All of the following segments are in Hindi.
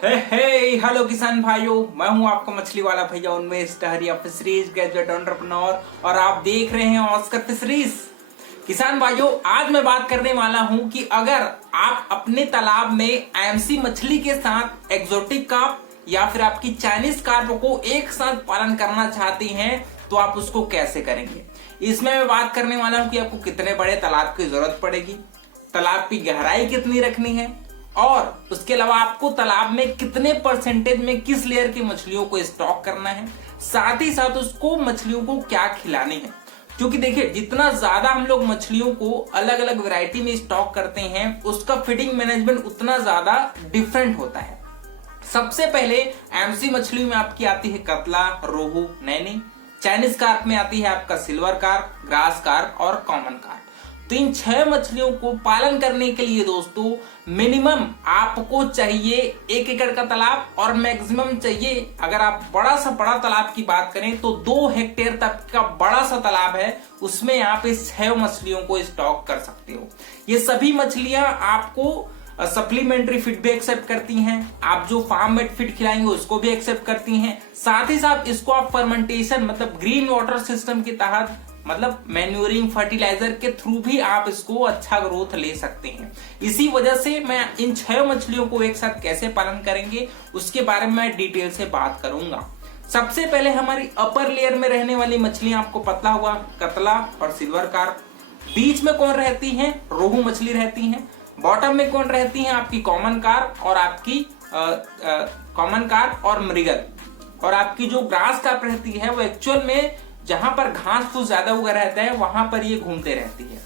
हेलो किसान भाइयों, मैं हूं आपका मछली वाला भैया उन्मेष टहरिया फिशरीज ग्रेजुएट एंटरप्रेन्योर और आप देख रहे हैं ऑस्कर फिशरीज। किसान भाइयों, आज मैं बात करने वाला हूं कि अगर आप अपने तालाब में एमसी मछली के साथ एक्सोटिक कार्प या फिर आपकी चाइनीज कार्प को एक साथ पालन करना चाहते हैं तो आप उसको कैसे करेंगे। इसमें मैं बात करने वाला हूं कि आपको कितने बड़े तालाब की जरूरत पड़ेगी, तालाब की गहराई कितनी रखनी है और उसके अलावा आपको तालाब में कितने परसेंटेज में किस लेयर की मछलियों को स्टॉक करना है, साथ ही साथ उसको मछलियों को क्या खिलानी है। क्योंकि देखिए, जितना ज्यादा हम लोग मछलियों को अलग अलग वैरायटी में स्टॉक करते हैं उसका फीडिंग मैनेजमेंट उतना ज्यादा डिफरेंट होता है। सबसे पहले एमसी मछली में आपकी आती है कतला, रोहू, नैनी। चाइनीज कार्प में आती है आपका सिल्वर कार्प, ग्रास कार्प और कॉमन कार्प। तो इन 6 मछलियों को पालन करने के लिए दोस्तों मिनिमम आपको चाहिए 1 एकड़ का तालाब और मैक्सिमम चाहिए, अगर आप बड़ा सा बड़ा तालाब की बात करें तो 2 हेक्टेयर तक का बड़ा सा तालाब है, उसमें आप इस 6 मछलियों को स्टॉक कर सकते हो। ये सभी मछलियां आपको सप्लीमेंट्री फीड भी एक्सेप्ट करती हैं, आप जो फार्म मेड फीड खिलाएंगे उसको भी एक्सेप्ट करती हैं। साथ ही साथ इसको आप फर्मेंटेशन मतलब ग्रीन वाटर सिस्टम के तहत मतलब मैन्यूरिंग फर्टिलाइजर के थ्रू भी आप इसको अच्छा ग्रोथ ले सकते हैं। इसी वजह से मैं इन 6 मछलियों को एक साथ कैसे पालन करेंगे उसके बारे में मैं डिटेल से बात करूंगा। सबसे पहले हमारी अपर लेयर में रहने वाली मछलियां आपको पता हुआ कतला और सिल्वर कार्प। बीच में कौन रहती है? रोहू मछली रहती है। बॉटम में कौन रहती है? आपकी कॉमन कार्प और आपकी कॉमन कार्प और मृगल। और आपकी जो ग्रास कार्प रहती है वो एक्चुअल में जहां पर घास फूस ज्यादा उगा रहता है वहां पर ये घूमते रहती है।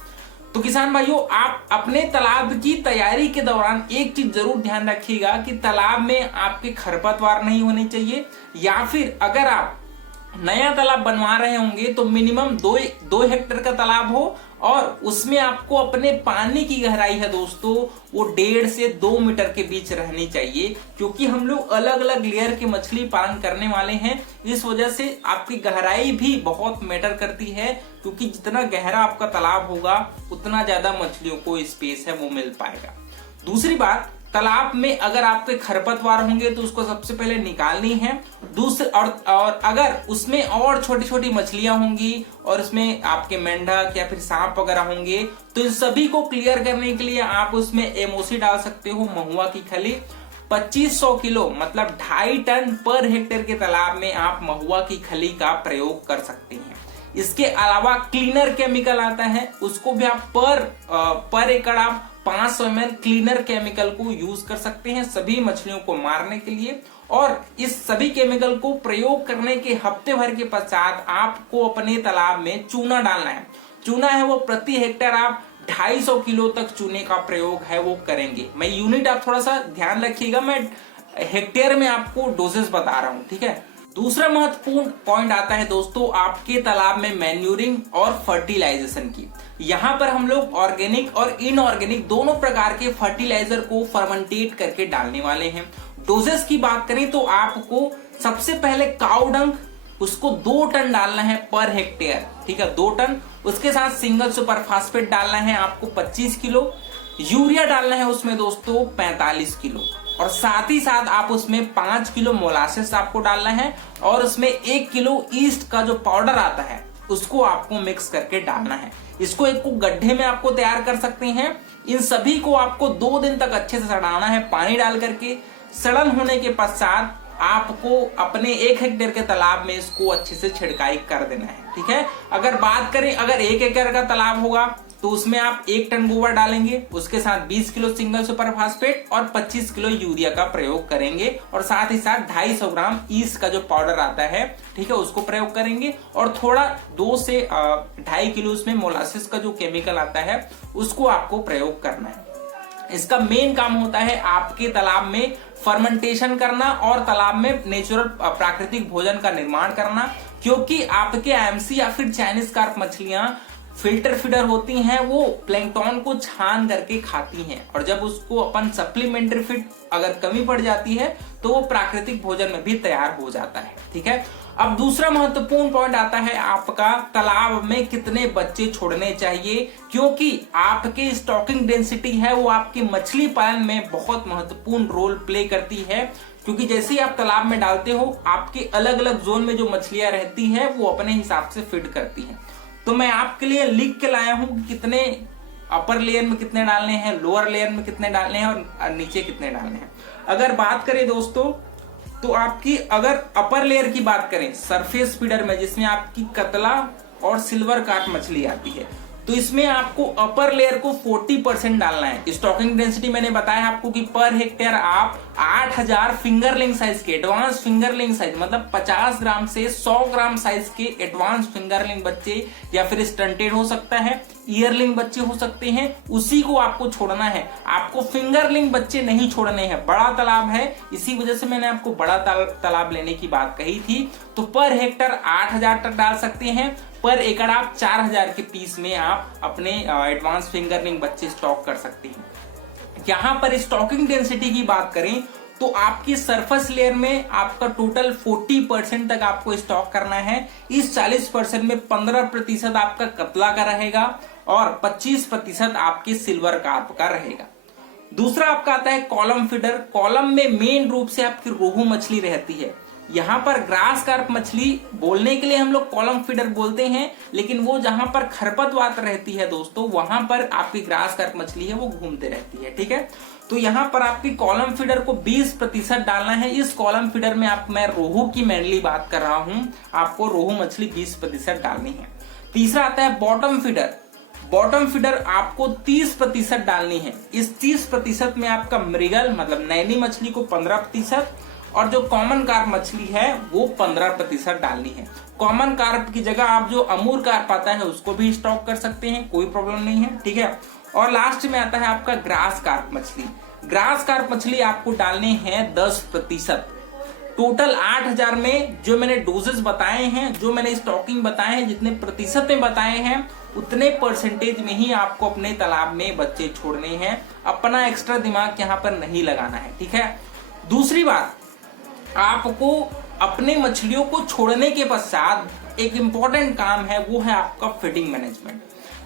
तो किसान भाइयों, आप अपने तालाब की तैयारी के दौरान एक चीज जरूर ध्यान रखिएगा कि तालाब में आपके खरपतवार नहीं होने चाहिए, या फिर अगर आप नया तालाब बनवा रहे होंगे तो मिनिमम 2 हेक्टेयर का तालाब हो और उसमें आपको अपने पानी की गहराई है दोस्तों वो 1.5 से 2 मीटर के बीच रहनी चाहिए। क्योंकि हम लोग अलग अलग लेयर की मछली पालन करने वाले हैं, इस वजह से आपकी गहराई भी बहुत मैटर करती है। क्योंकि जितना गहरा आपका तालाब होगा उतना ज्यादा मछलियों को स्पेस है वो मिल पाएगा। दूसरी बात, तालाब में अगर आपके खरपतवार होंगे तो उसको सबसे पहले निकालनी है। दूसरे और अगर उसमें और छोटी छोटी मछलियां होंगी और उसमें आपके मेंढक या फिर सांप वगैरह होंगे तो इन सभी को क्लियर करने के लिए आप उसमें एमओसी डाल सकते हो, महुआ की खली। 2500 किलो मतलब 2.5 टन पर हेक्टेयर के तालाब में आप महुआ की खली का प्रयोग कर सकते हैं। इसके अलावा क्लीनर केमिकल आता है, उसको भी आप पर एकड़ आप 500 ml क्लीनर केमिकल को यूज कर सकते हैं सभी मछलियों को मारने के लिए। और इस सभी केमिकल को प्रयोग करने के हफ्ते भर के पश्चात आपको अपने तालाब में चूना डालना है। चूना है वो प्रति हेक्टेयर आप 250 किलो तक चूने का प्रयोग है वो करेंगे। मैं यूनिट आप थोड़ा सा ध्यान रखिएगा, मैं हेक्टेयर में आपको डोजेस बता रहा हूँ, ठीक है। दूसरा महत्वपूर्ण पॉइंट आता है दोस्तों आपके तालाब में मैन्यूरिंग और फर्टिलाइजेशन की। यहाँ पर हम लोग ऑर्गेनिक और इनऑर्गेनिक दोनों प्रकार के फर्टिलाइजर को फर्मेंटेट करके डालने वाले हैं। डोजेस की बात करें तो आपको सबसे पहले काऊ डंक उसको 2 टन डालना है पर हेक्टेयर, ठीक है, 2 टन। उसके साथ सिंगल सुपर फास्फेट डालना है आपको 25 किलो। यूरिया डालना है उसमें दोस्तों 45 किलो और साथ ही साथ आप उसमें 5 किलो मोलासेस आपको डालना है और उसमें 1 किलो ईस्ट का जो पाउडर आता है उसको आपको मिक्स करके डालना है। इसको एक गड्ढे में आपको तैयार कर सकते हैं। इन सभी को आपको 2 दिन तक अच्छे से सड़ाना है पानी डाल करके। सड़न होने के पश्चात आपको अपने 1 हेक्टेयर के तालाब में इसको अच्छे से छिड़काई कर देना है, ठीक है। अगर बात करें अगर 1 एकड़ का तालाब होगा तो उसमें आप 1 टन गोबर डालेंगे, उसके साथ 20 किलो सिंगल सुपर फास्फेट और 25 किलो यूरिया का प्रयोग करेंगे और साथ ही साथ 250 ग्राम ईस्ट का जो पाउडर आता है, ठीक है, उसको प्रयोग करेंगे और थोड़ा 2 से 2.5 किलो उसमें मोलासिस का जो केमिकल आता है उसको आपको प्रयोग करना है। इसका मेन काम होता है आपके तालाब में फर्मेंटेशन करना और तालाब में नेचुरल प्राकृतिक भोजन का निर्माण करना। क्योंकि आपके एमसी या फिर चाइनीज कार्प मछलियां फिल्टर फीडर होती हैं, वो प्लैंकटन को छान करके खाती हैं और जब उसको अपन सप्लीमेंट्री फीड अगर कमी पड़ जाती है तो वो प्राकृतिक भोजन में भी तैयार हो जाता है, ठीक है। अब दूसरा महत्वपूर्ण पॉइंट आता है आपका तालाब में कितने बच्चे छोड़ने चाहिए, क्योंकि आपकी स्टॉकिंग डेंसिटी है वो आपकी मछली पालन में बहुत महत्वपूर्ण रोल प्ले करती है। क्योंकि जैसे ही आप तालाब में डालते हो आपके अलग अलग जोन में जो मछलियां रहती है वो अपने हिसाब से फीड करती हैं। तो मैं आपके लिए लिख के लाया हूं कितने अपर लेयर में कितने डालने हैं, लोअर लेयर में कितने डालने हैं और नीचे कितने डालने हैं। अगर बात करें दोस्तों तो आपकी अगर अपर लेयर की बात करें सरफेस फीडर में, जिसमें आपकी कतला और सिल्वर कार्प मछली आती है, तो इसमें आपको अपर लेयर को 40% डालना है। स्टॉकिंग डेंसिटी मैंने बताया आपको कि पर हेक्टेयर आप 8000 फिंगरलिंग साइज के एडवांस फिंगरलिंग साइज मतलब 50 ग्राम से 100 ग्राम साइज के एडवांस फिंगरलिंग बच्चे या फिर स्टंटेड हो सकता है, ईयरलिंग बच्चे हो सकते हैं, उसी को आपको छोड़ना है। आपको फिंगरलिंग बच्चे नहीं छोड़ने हैं। बड़ा तालाब है, इसी वजह से मैंने आपको बड़ा तालाब लेने की बात कही थी। तो पर हेक्टर 8000 तक डाल सकते हैं, पर एकड़ आप 4000 के पीस में आप अपने एडवांस फिंगरलिंग बच्चे स्टॉक कर सकते हैं। यहां पर स्टॉकिंग डेंसिटी की बात करें तो आपकी सरफेस लेयर में आपका टोटल 40% तक आपको स्टॉक करना है। इस 40% में 15% आपका कतला का रहेगा और 25% आपके सिल्वर कार्प का रहेगा। दूसरा आपका आता है कॉलम फीडर। कॉलम में मेन रूप से आपकी रोहू मछली रहती है। यहाँ पर ग्रास कार्प मछली बोलने के लिए हम लोग कॉलम फीडर बोलते हैं, लेकिन वो जहां पर खरपतवार रहती है दोस्तों, वहां पर आपकी ग्रास कार्प मछली है वो घूमते रहती है। ठीक है, तो यहाँ पर आपकी कॉलम फीडर को 20% डालना है। इस कॉलम फीडर में मैं रोहू की मेनली बात कर रहा हूं, आपको रोहू मछली 20% डालनी है। तीसरा आता है बॉटम फीडर। बॉटम फीडर आपको 30% डालनी है। इस 30% में आपका मृगल मतलब नैनी मछली को 15% और जो कॉमन कार्प मछली है वो 15% डालनी है। कॉमन कार्प की जगह आप जो अमूर कार्प आता है उसको भी स्टॉक कर सकते हैं, कोई प्रॉब्लम नहीं है। ठीक है, और लास्ट में आता है आपका ग्रास कार्प मछली। ग्रास कार्प मछली आपको डालने हैं 10%। टोटल 8000 में जो मैंने डोजेस बताए हैं, जो मैंने स्टॉकिंग बताए हैं, जितने प्रतिशत में बताए हैं, उतने परसेंटेज में ही आपको अपने तालाब में बच्चे छोड़ने हैं। अपना एक्स्ट्रा दिमाग यहाँ पर नहीं लगाना है। ठीक है, दूसरी बात, आपको अपने मछलियों को छोड़ने के पश्चात एक इंपॉर्टेंट काम है, वो है आपका फीडिंग मैनेजमेंट।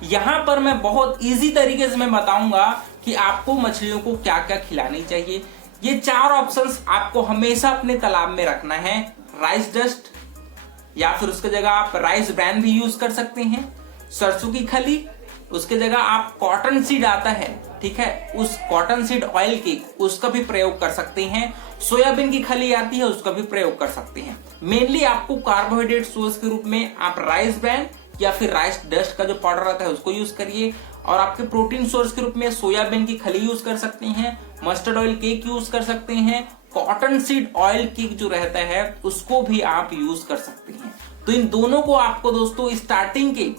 यहां पर मैं बहुत इजी तरीके से मैं बताऊंगा कि आपको मछलियों को क्या क्या खिलानी चाहिए। ये 4 ऑप्शंस आपको हमेशा अपने तालाब में रखना है। राइस डस्ट या फिर उसके जगह आप राइस ब्रैन भी यूज कर सकते हैं। सरसों की खली, उसके जगह आप कॉटन सीड आता है, ठीक है, उस कॉटन सीड ऑयल की उसका भी प्रयोग कर सकते हैं। सोयाबीन की खली आती है, उसका भी प्रयोग कर सकते हैं। मेनली आपको कार्बोहाइड्रेट सोर्स के रूप में आप राइस ब्रैन या फिर राइस डस्ट का जो पाउडर आता है उसको यूज करिए, और आपके प्रोटीन सोर्स के रूप में सोयाबीन की खली यूज कर सकते हैं, मस्टर्ड ऑयल केक यूज कर सकते हैं, कॉटन सीड ऑयल केक जो रहता है उसको भी आप यूज कर सकते हैं। तो इन दोनों को आपको दोस्तों स्टार्टिंग के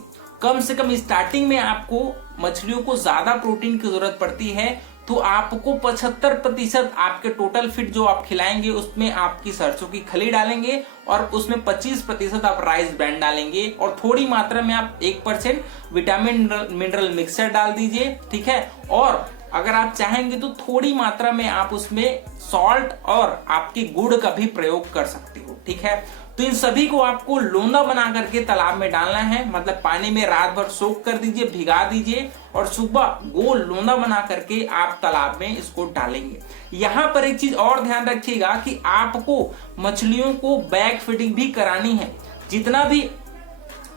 कम से कम स्टार्टिंग में आपको मछलियों को ज्यादा प्रोटीन की जरूरत पड़ती है, तो आपको 75% आपके टोटल फीड जो आप खिलाएंगे उसमें आपकी सरसों की खली डालेंगे और उसमें 25% आप राइस ब्रैन डालेंगे, और थोड़ी मात्रा में आप 1% विटामिन मिनरल मिक्सचर डाल दीजिए। ठीक है, और अगर आप चाहेंगे तो थोड़ी मात्रा में आप उसमें सॉल्ट और आपकी गुड़ का भी प्रयोग कर सकते हो। ठीक है, तो इन सभी को आपको लोंदा बना करके तालाब में डालना है, मतलब पानी में रात भर सोख कर दीजिए, भिगा दीजिए, और सुबह गोल लोंदा बना करके आप तालाब में इसको डालेंगे। यहाँ पर एक चीज और ध्यान रखिएगा कि आपको मछलियों को बैक फीडिंग भी करानी है। जितना भी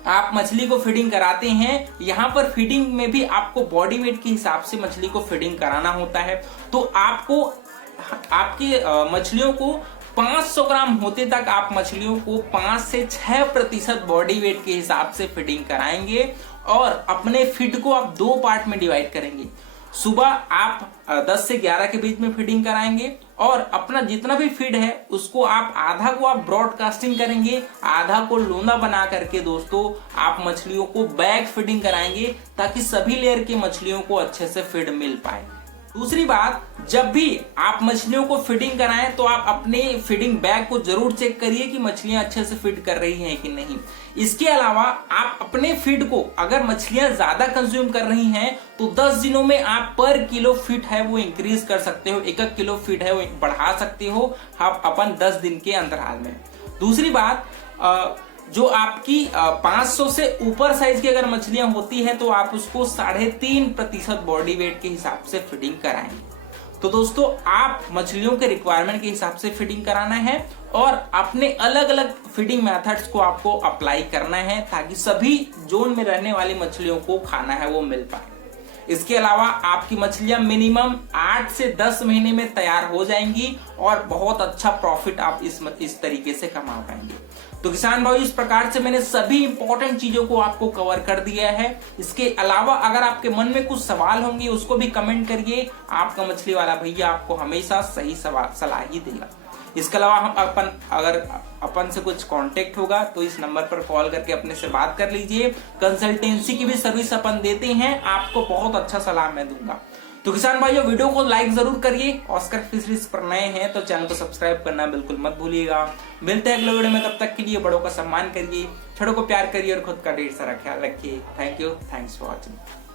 आप मछली को फीडिंग कराते हैं, यहाँ पर फीडिंग में भी आपको बॉडी वेट के हिसाब से मछली को फीडिंग कराना होता है। तो आपको आपकी मछलियों को 500 ग्राम होते तक आप मछलियों को 5 से 6% बॉडी वेट के हिसाब से फीडिंग कराएंगे, और अपने फीड को आप 2 पार्ट में डिवाइड करेंगे। सुबह आप 10 से 11 के बीच में फीडिंग कराएंगे, और अपना जितना भी फीड है उसको आप आधा को आप ब्रॉडकास्टिंग करेंगे, आधा को लोंदा बना करके दोस्तों आप मछलियों को बैक फीडिंग कराएंगे, ताकि सभी लेयर की मछलियों को अच्छे से फीड मिल पाए। दूसरी बात, जब भी आप मछलियों को फीडिंग कराएं तो आप अपने फीडिंग बैग को जरूर चेक करिए कि मछलियां अच्छे से फीड कर रही हैं कि नहीं। इसके अलावा आप अपने फीड को, अगर मछलियां ज्यादा कंज्यूम कर रही हैं तो 10 दिनों में आप पर किलो फीड है वो इंक्रीज कर सकते हो, 1 किलो फीड है वो बढ़ा सकते हो आप अपन 10 दिन के अंतराल में। दूसरी बात, जो आपकी 500 से ऊपर साइज की अगर मछलियां होती है तो आप उसको 3.5% बॉडी वेट के हिसाब से फीडिंग कराएंगे। तो दोस्तों आप मछलियों के रिक्वायरमेंट के हिसाब से फीडिंग कराना है और अपने अलग अलग फीडिंग मेथड्स को आपको अप्लाई करना है ताकि सभी जोन में रहने वाली मछलियों को खाना है वो मिल पाए। इसके अलावा आपकी मछलियां मिनिमम 8 से 10 महीने में तैयार हो जाएंगी और बहुत अच्छा प्रॉफिट आप इस तरीके से कमा पाएंगे। तो किसान भाई, इस प्रकार से मैंने सभी इंपॉर्टेंट चीजों को आपको कवर कर दिया है। इसके अलावा अगर आपके मन में कुछ सवाल होंगे उसको भी कमेंट करिए, आपका मछली वाला भैया आपको हमेशा सही सलाह ही देगा। इसके अलावा अगर अपन से कुछ कांटेक्ट होगा तो इस नंबर पर कॉल करके अपने से बात कर लीजिए। कंसल्टेंसी की भी सर्विस अपन देते हैं, आपको बहुत अच्छा सलाह मैं दूंगा। तो किसान भाइयों, वीडियो को लाइक जरूर करिए। ऑस्कर फिशरीज पर नए हैं तो चैनल को सब्सक्राइब करना बिल्कुल मत भूलिएगा। मिलते हैं अगले वीडियो में, तब तक के लिए बड़ों का सम्मान करिए, छोटों को प्यार करिए और खुद का ढेर सारा ख्याल रखिए। Thank you, thanks for watching.